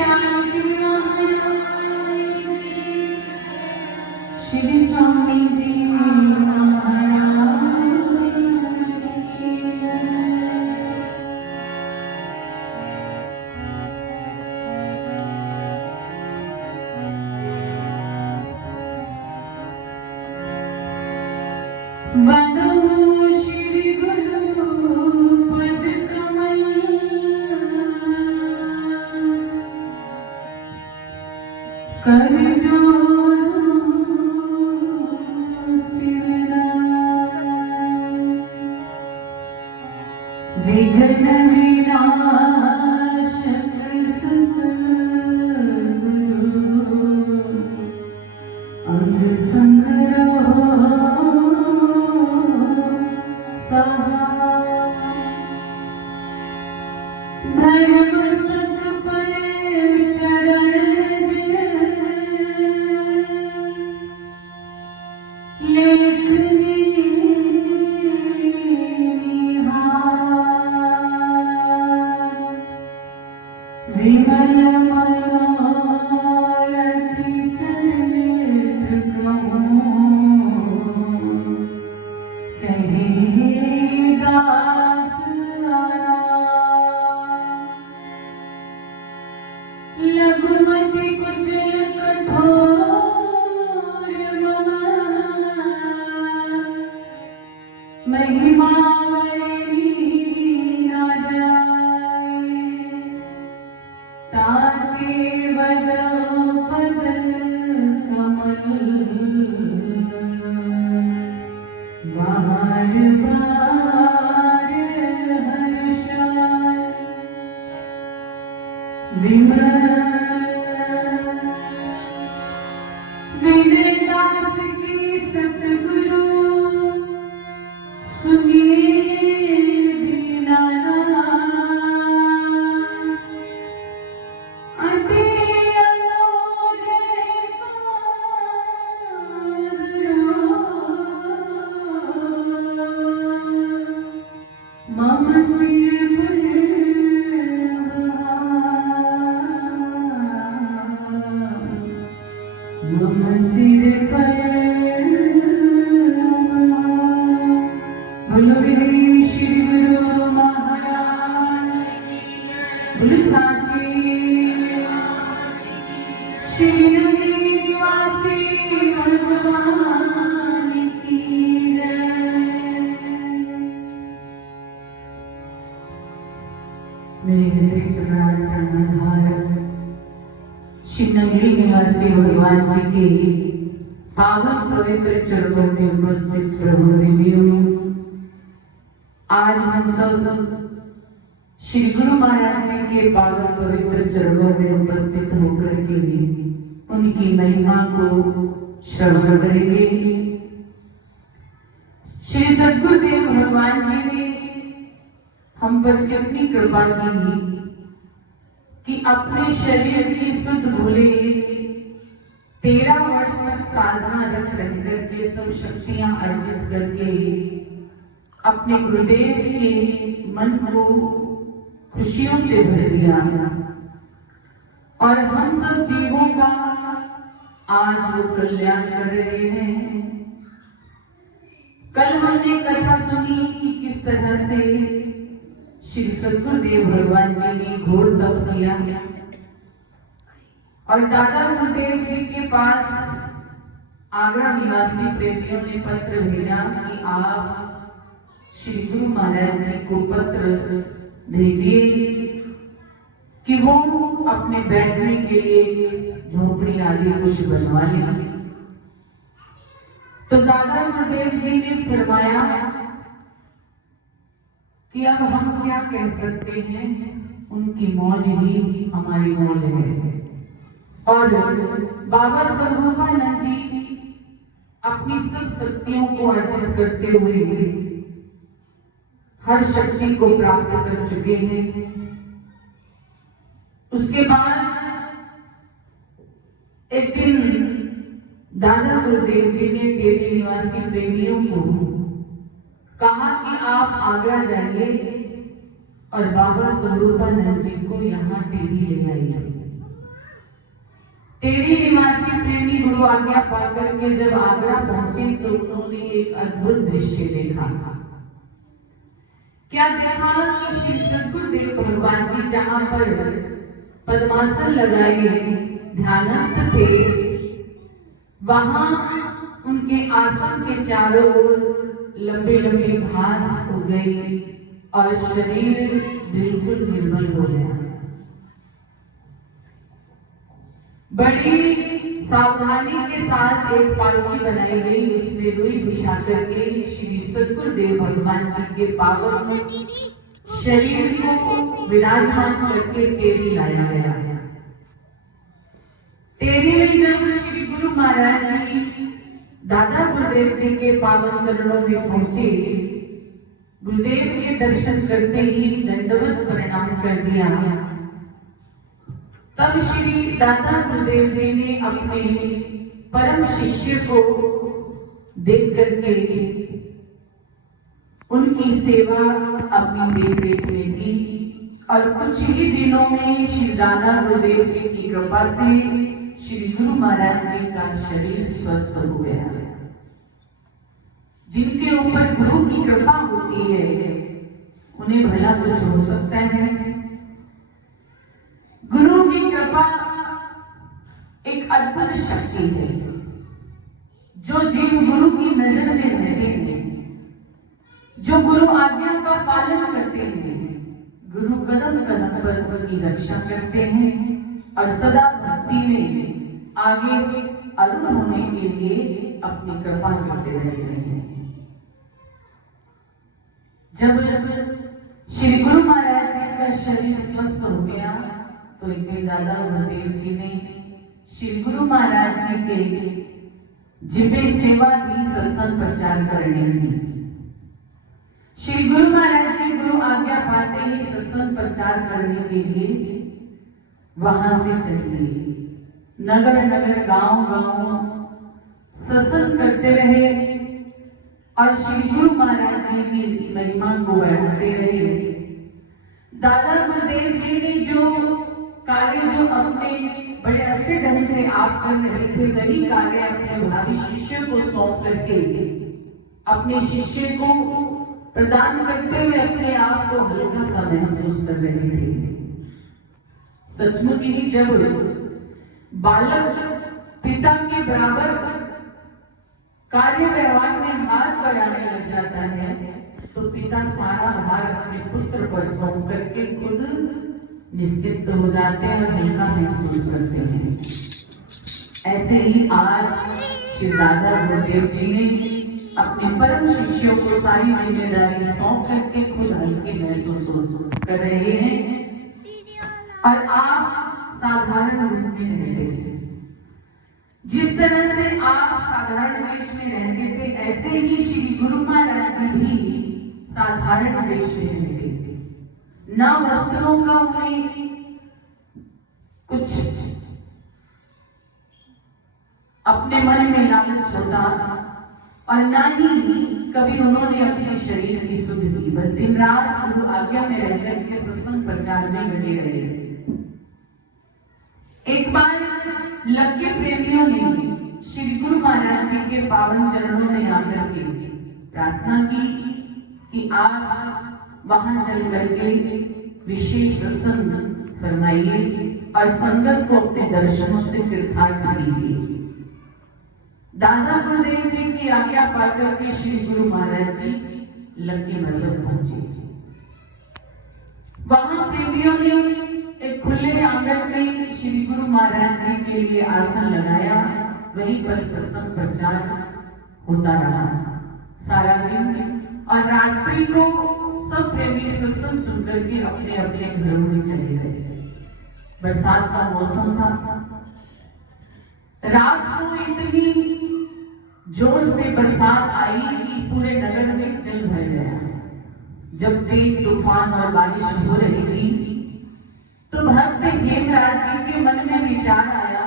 दयाल जी महाराज, श्री स्वामी जी महाराज की वंदो श्री गुरु पद कमल, कर जोड़ो सिरनाथ, विघ्न विनाशक सद्गुरु, अंग संग रहो सहाय। धर्मस्तक पर चरण लेखनी निहार, विमल मनोरथ चरित कहूं, कहे दास लघुमति कुचल कठोर मम, महिमा वरी न जाए, ताके बदो पद कमल, बार बार हर्षाय। विनय दास की सतगुरु, सुनिए दीनानाथ, अति अनोखे कार्य, मम सिर पर मम सिर पर बोलो श्री गुरु महाराज, बोलो साची श्री नगरी निवासी भगवान की जय। मेरे हृदय सम्राट धारक श्री नगरी निवासी भगवान जी के पावन पवित्र चरणों में उपस्थित प्रभु देवियों, आज हम सब श्री गुरु महाराज जी के पावन पवित्र चरणों में उपस्थित होकर के उनकी महिमा को श्रवण करेंगे। श्री सद्गुरुदेव भगवान जी ने हम पर कितनी कृपा की कि अपने शरीर की शुद्ध भूले 13 वर्ष तक साधना रख करके सब शक्तियां अर्जित करके अपने गुरुदेव के मन को खुशियों से भर दिया, और हम सब जीवों का आज वो कल्याण कर रहे हैं। कल हमने कथा सुनी कि किस तरह से श्री सद्गुरुदेव भगवान जी ने घोर तप किया, और दादा गुरुदेव जी के पास आगरा निवासी प्रेमियों ने पत्र भेजा कि आप श्री गुरु महाराज जी को पत्र भेजिए कि वो अपने बैठने के लिए झोपड़ी आदि कुछ बनवा लें। तो दादा गुरुदेव जी ने फरमाया कि अब हम क्या कह सकते हैं, उनकी मौज ही हमारी मौज है। और बाबा स्वरूपानंद जी अपनी सब शक्तियों को अर्जित करते हुए हर शक्ति को प्राप्त कर चुके हैं। उसके बाद एक दिन दादा गुरुदेव जी ने डेली निवासी प्रेमियों को कहा कि आप आगरा जाइए और बाबा स्वरूपानंद जी को यहाँ टेढ़ी ले आइए। टेढ़ी निवासी प्रेमी गुरु आज्ञा पाकर के जब आगरा पहुंचे तो उन्होंने एक अद्भुत दृश्य देखा। क्या देखा कि श्री सद्गुरुदेव भगवान जी जहां पर पद्मासन लगाए ध्यानस्थ थे, वहां उनके आसन के चारों ओर लंबे लंबे घास उग गई और शरीर बिल्कुल निर्मल हो गया। बड़ी सावधानी के साथ एक पालकी बनाई गई, उसमें रुई बिछा करके श्री सद्गुरुदेव भगवान जी के पावन शरीर को विराजमान करके टेरी लाया गया। टेरी में जब श्री गुरु महाराज जी दादा गुरुदेव जी के पावन चरणों में पहुंचे, गुरुदेव के दर्शन करते ही दंडवत प्रणाम कर दिया। तब श्री दादा गुरुदेव जी ने अपने परम शिष्य को देख करके उनकी सेवा अपनी देख रेख में की और कुछ ही दिनों में श्री दादा गुरुदेव जी की कृपा से श्री गुरु महाराज जी का शरीर स्वस्थ हो गया। जिनके ऊपर गुरु की कृपा होती है उन्हें भला कुछ हो सकता है। गुरु की कृपा एक अद्भुत शक्ति है। जो जीव गुरु की नजर में रहते हैं, जो गुरु आज्ञा का पालन करते हैं, गुरु कदम कदम पर उनकी रक्षा करते हैं और सदा भक्ति में आगे अरुण होने के लिए अपनी कृपा करते रहते हैं। जब श्री गुरु महाराज जी का शरीर स्वस्थ हो गया तो एक दिन दादा गुरुदेव जी ने श्री गुरु महाराज जी के जिम्मे सेवा दी सत्संग प्रचार करने की। श्री गुरु महाराज जी गुरु आज्ञा पाते ही सत्संग प्रचार करने के लिए वहां से चले, नगर नगर गांव गांव सत्संग करते रहे और श्री गुरु महाराज जी की महिमा को बढ़ाते रहे। दादा गुरुदेव जी ने जो कार्य जो अपने बड़े अच्छे ढंग से आप कर रहे थे, वही कार्य अपने भावी शिष्य को सौंप करके अपने शिष्य को प्रदान करते हुए अपने आप को हल्का सा महसूस कर रहे थे। सचमुच ही जब बालक पिता के बराबर कार्य व्यवहार में हाथ बढ़ाने लग जाता है तो पिता सारा भार अपने पुत्र पर सौंप करके खुद निश्चित हो जाते हैं और हल्का महसूस करते हैं। ऐसे ही आज श्री दादा गुरुदेव जी ने अपने परम शिष्यों को सारी जिम्मेदारी सौंप करके खुद हल्के महसूस कर रहे हैं और आप साधारण रूप में रहते हैं। जिस तरह से आप साधारण वेश में रहते थे, ऐसे ही श्री गुरु महाराज जी भी साधारण वेश में रहते थे। न वस्त्रों का उन्हें कुछ अपने मन में लालच होता और न ही कभी उन्होंने अपने शरीर की सुध की। बस दिन रात गुरु आज्ञा में रहकर के सत्संग प्रचार में लगे रहे। एक बार लगे प्रेमियों ने श्री गुरु महाराज जी के पावन चरणों में आकर के प्रार्थना की कि आप वहां चल करके विशेष सत्संग फरमाइए और संगत को अपने दर्शनों से कृतार्थ कीजिए। दादा गुरुदेव जी की आज्ञा पाकर के श्री गुरु महाराज जी लगे मल्लभ पहुंचे। वहां प्रेमियों ने एक खुले आंगन में श्री गुरु महाराज जी के लिए आसन लगाया। वहीं पर सत्संग प्रचार होता रहा सारा दिन और रात्रि को सब प्रेमी सत्संग सुनकर के अपने अपने घरों में चले गए। बरसात का मौसम था। रात को इतनी जोर से बरसात आई कि पूरे नगर में जल भर गया। जब तेज तूफान और बारिश हो रही थी तो भक्त हेमराज जी के मन में विचार आया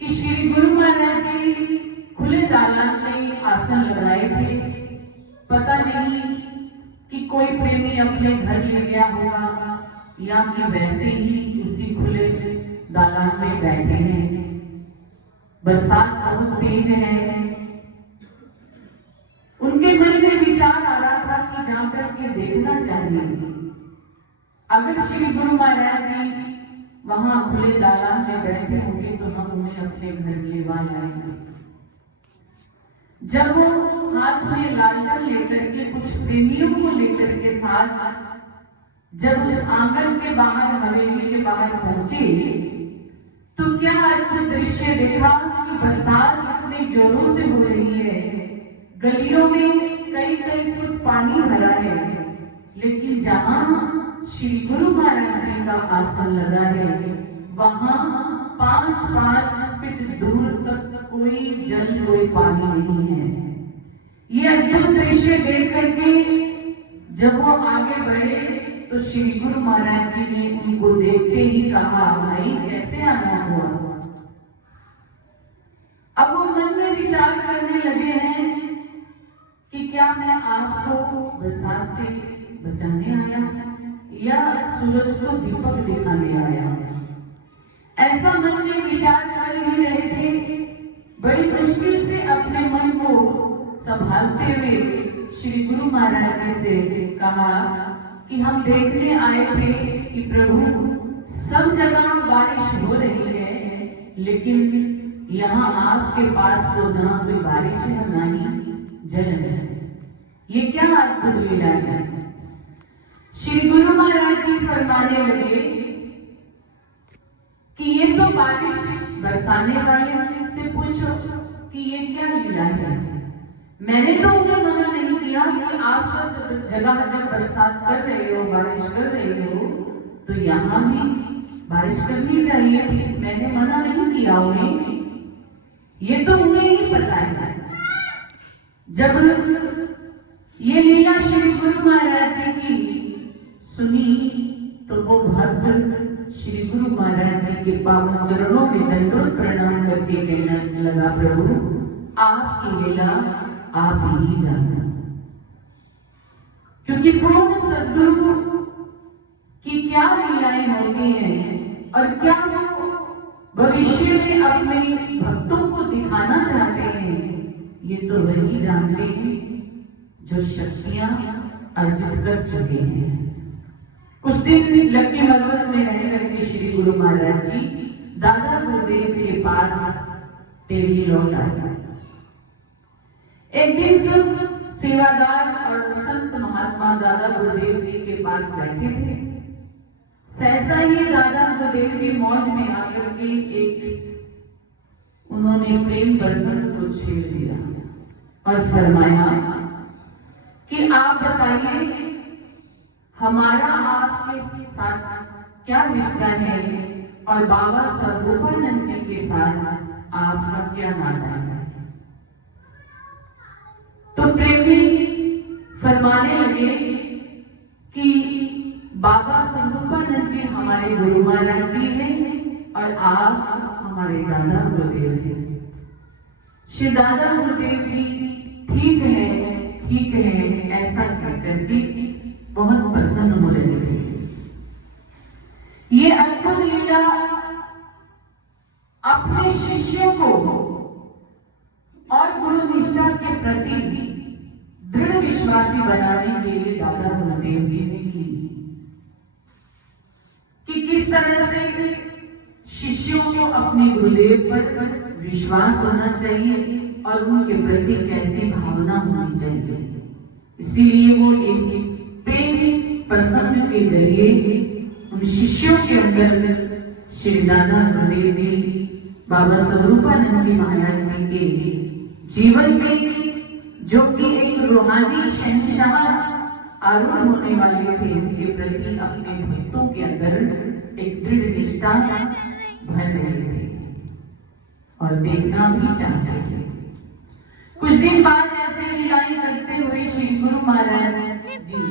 कि श्री गुरु महाराज जी खुले दालान में आसन लगाए थे, पता नहीं कि कोई प्रेमी अपने घर ले गया होगा या कि वैसे ही उसी खुले दालान दालान में बैठे हैं। बरसात बहुत तेज है। उनके मन में विचार आ रहा था कि जाकर के देखना चाहिए। अगर श्री गुरु महाराज जी वहां खुले दालान में बैठे होंगे तो हम उन्हें अपने घर लेवा लाएंगे। जब वो हाथ में लालटेन लेकर के कुछ प्रेमियों को लेकर के साथ जब उस आंगन के बाहर, हवेली के बाहर पहुंचे तो क्या अद्भुत दृश्य देखा कि बरसात इतने जोरों से हो रही है, गलियों में कई कई फुट पानी भरा है, लेकिन जहां श्री गुरु महाराज जी का आसन लगा है वहां 5-5 फीट दूर तक कोई जल, कोई पानी नहीं है। ये अद्भुत दृश्य देख करके जब वो आगे बढ़े तो श्री गुरु महाराज जी ने उनको देखते ही कहा, भाई कैसे आना हुआ? अब वो मन में विचार करने लगे हैं कि क्या मैं आपको बरसात से बचाने आया या सूरज को दीपक दिखाने आया? ऐसा मन में विचार कर ही रहे थे। बड़ी मुश्किल से अपने मन को संभालते हुए श्री गुरु महाराज जी से कहा कि हम देखने आए थे कि प्रभु सब जगह बारिश हो रही है, लेकिन यहाँ आपके पास तो ना कोई बारिश है ना ही जल है। ये क्या अद्भुत लीला है? श्री गुरु महाराज जी फरमाने लगे कि ये तो बारिश बरसाने वाले से पूछो कि ये क्या लीला है। मैंने तो उन्हें मना नहीं किया कि आप सब जगह जब बरसात कर रहे हो, बारिश कर रहे हो, तो यहाँ भी बारिश करनी चाहिए थी। मैंने मना नहीं किया उन्हें, ये तो उन्हें ही पता है। जब ये लीला श्री गुरु महाराज जी की सुनी तो वो भक्त श्री गुरु महाराज जी के पावन चरणों में दंडोत प्रणाम करके कहने लगा, प्रभु आपकी लीला आप ही जानते, क्योंकि पूर्ण सद्गुरु की क्या लीलाएं होती हैं और क्या वो भविष्य में अपने भक्तों को दिखाना चाहते हैं, ये तो वही जानते हैं जो शक्तियां अर्जित कर चुके हैं। कुछ दिन लक्की मलवल में रह करके श्री गुरु महाराज जी दादा गुरुदेव के पास टेढ़ी लौट आए। एक दिन सब सेवादार और संत महात्मा दादा गुरुदेव जी के पास बैठे थे। सहसा ही दादा गुरुदेव जी मौज में आकर के उन्होंने प्रेम बरसन को छेड़ दिया और फरमाया कि आप बताइए हमारा आपके साथ क्या रिश्ता है और बाबा सर्वोपानंद जी के साथ आपका क्या नाता है? तो प्रेमी फरमाने लगे कि बाबा सर्वोपानंद जी हमारे गुरु महाराज जी हैं और आप हमारे दादा गुरुदेव हैं। श्री दादा गुरुदेव जी ठीक है ऐसा कहकर के बहुत प्रसन्न हो रहे थे। ये अद्भुत लीला अपने शिष्यों को और गुरु निष्ठा के प्रति दृढ़ विश्वासी बनाने के लिए दादा गुरुदेव जी ने की कि किस तरह से शिष्यों को अपने गुरुदेव पर विश्वास होना चाहिए और उनके प्रति कैसी भावना होनी चाहिए। इसीलिए वो एक प्रेम प्रसंग के जरिए उन शिष्यों के अंदर श्री दादा गुरुदेव जी बाबा स्वरूपानंद जी महाराज जी के जीवन में जो कि एक रूहानी शहंशाह आरूढ़ होने वाले थे, उनके प्रति अपने भक्तों के अंदर एक दृढ़ निष्ठा भर रहे थे और देखना भी चाहते थे। कुछ दिन बाद ऐसे लीलाएं करते हुए श्री गुरु महाराज जी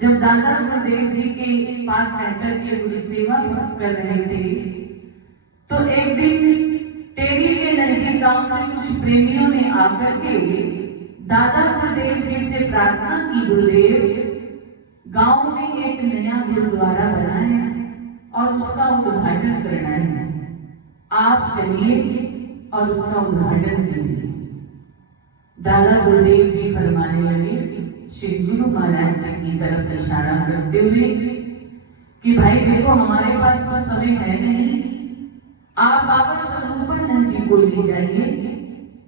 जब दादा गुरुदेव जी के पास रहकर के गुरु सेवा कर रहे थे तो एक दिन टेरी के नजदीक गांव से कुछ प्रेमियों ने आकर के दादा गुरुदेव जी से प्रार्थना की, गुरुदेव गांव में एक नया गुरुद्वारा बना है और उसका उद्घाटन करना है। आप चलिए और उसका उद्घाटन कीजिए। दादा गुरुदेव जी फरमाने लगे, श्री गुरु महाराज जी की तरफ इशारा करते हुए कि भाई देखो, हमारे पास तो समय है नहीं, आप बाबा स्वरूपानंद जी को ले जाइए,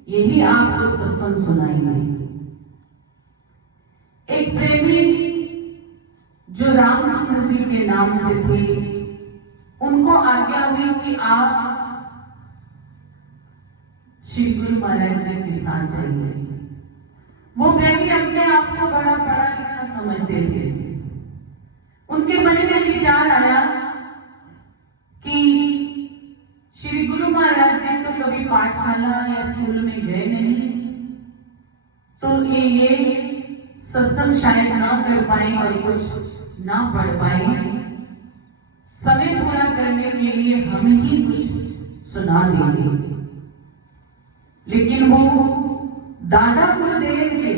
यही आपको सत्संग सुनाएंगे। एक प्रेमी जो रामचंद्र जी के नाम से थे, उनको आज्ञा हुई कि आप श्री गुरु महाराज जी के साथ जाइए। वो प्रेमी अपने आप को बड़ा पढ़ा लिखा समझते थे। उनके मन में विचार आया कि श्री गुरु महाराज जी तो कभी पाठशाला या स्कूल में गए नहीं, तो ये सत्संग शायद ना कर पाए और कुछ ना पढ़ पाए। समय पूरा करने के लिए हम ही कुछ सुना देंगे। लेकिन वो दादा गुरुदेव के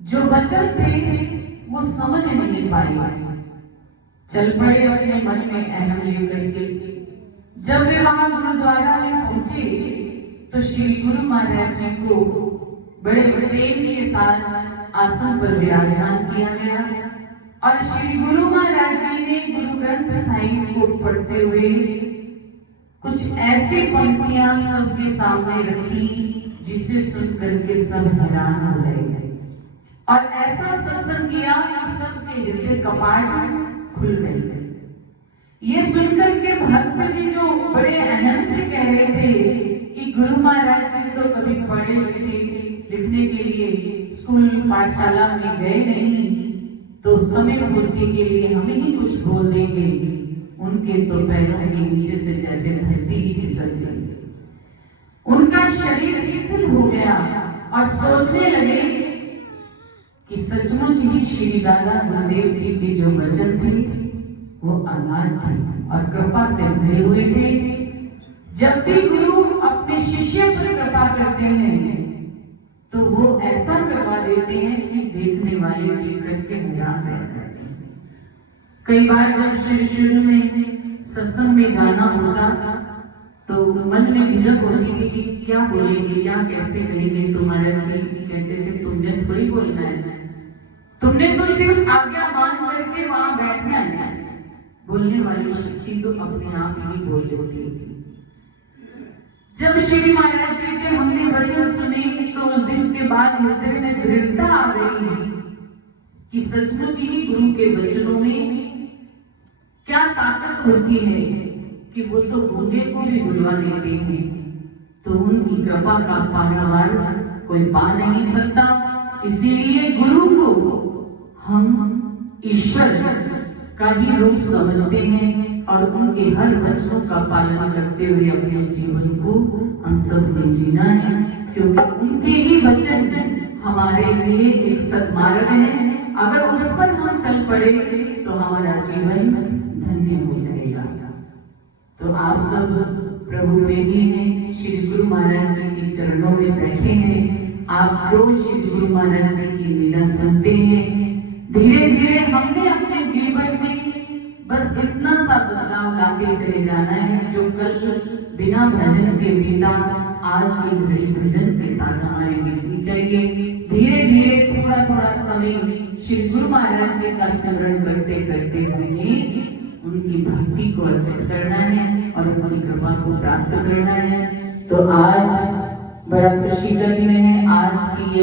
जो वचन थे वो समझ नहीं पाए, चल पड़े अपने मन में अहम लेकर के। जब वे वहां गुरुद्वारा में पहुंचे तो श्री गुरु महाराज जी को बड़े प्रेम के साथ आसन पर विराजमान किया गया और श्री गुरु महाराज जी ने गुरु ग्रंथ साहिब को पढ़ते हुए कुछ ऐसी पंक्तियां सबके सामने रखी जिसे सुन करके सब हैरान हो गए और ऐसा सत्संग किया कि सबके हृदय कपाट खुल गए। ये सुनकर के भक्त जी जो बड़े आनंद से कह रहे थे कि गुरु महाराज जी तो कभी पढ़े लिखने के लिए स्कूल पाठशाला में गए नहीं, तो समय पूर्ति के लिए हम ही कुछ बोल देंगे, उनके तो पैरों के नीचे से जैसे धरती ही खिसक गई। उनका शरीर शिथिल हो गया और सोचने लगे कि सचमुच ही श्री दादा गुरुदेव जी के जो वचन थे वो अनाथ थे और कृपा से भरे हुए थे। जब भी गुरु अपने शिष्य पर कृपा करते हैं तो वो ऐसा करवा देते हैं कि देखने वाले देख करके हैरान रह जाते हैं। कई बार जब शुरू में सत्संग में जाना होता तो मन में झिझक होती थी कि क्या बोलेंगे, क्या कैसे कहेंगे। तुम्हारा जी कहते थे तुमने थोड़ी बोलना है, तुमने तो सिर्फ आज्ञा मान करके वहां बैठना है, बोलने वाली शक्ति तो अपने आप ही बोल होती थी। जब श्री महाराज जी के हमने वचन सुने तो उस दिन के बाद हृदय में दृढ़ता आ गई कि सचमुच ही गुरु के वचनों में क्या ताकत होती है कि वो तो गूंगे को भी बुलवा देते हैं। तो उनकी कृपा का पारावार कोई पा नहीं सकता। इसीलिए गुरु को हम ईश्वर का ही रूप समझते हैं और उनके हर वचनों का पालन करते हुए अपने जीवन को हम सब ने जीना है, क्योंकि उनके ही वचन हमारे लिए एक सद्मार्ग है। अगर उस पर हम चल पड़े तो हमारा जीवन धन्य हो जाएगा। तो आप सब प्रभु प्रेमी हैं, श्री गुरु महाराज जी के चरणों में बैठे हैं, आप रोज श्री गुरु महाराज जी की लीला सुनते हैं। धीरे धीरे हमने अपने जीवन में बस इतना सा बदलाव लाते चले जाना है, जो कल बिना भजन के बीता आज की घड़ी भजन के साथ हमारे बीतनी चाहिए। धीरे धीरे थोड़ा थोड़ा समय श्री गुरु महाराज जी का स्मरण करते करते हमें उनकी भक्ति को अर्जित करना है और उनकी कृपा को प्राप्त करना है। तो आज बड़ा खुशी का दिन है। आज की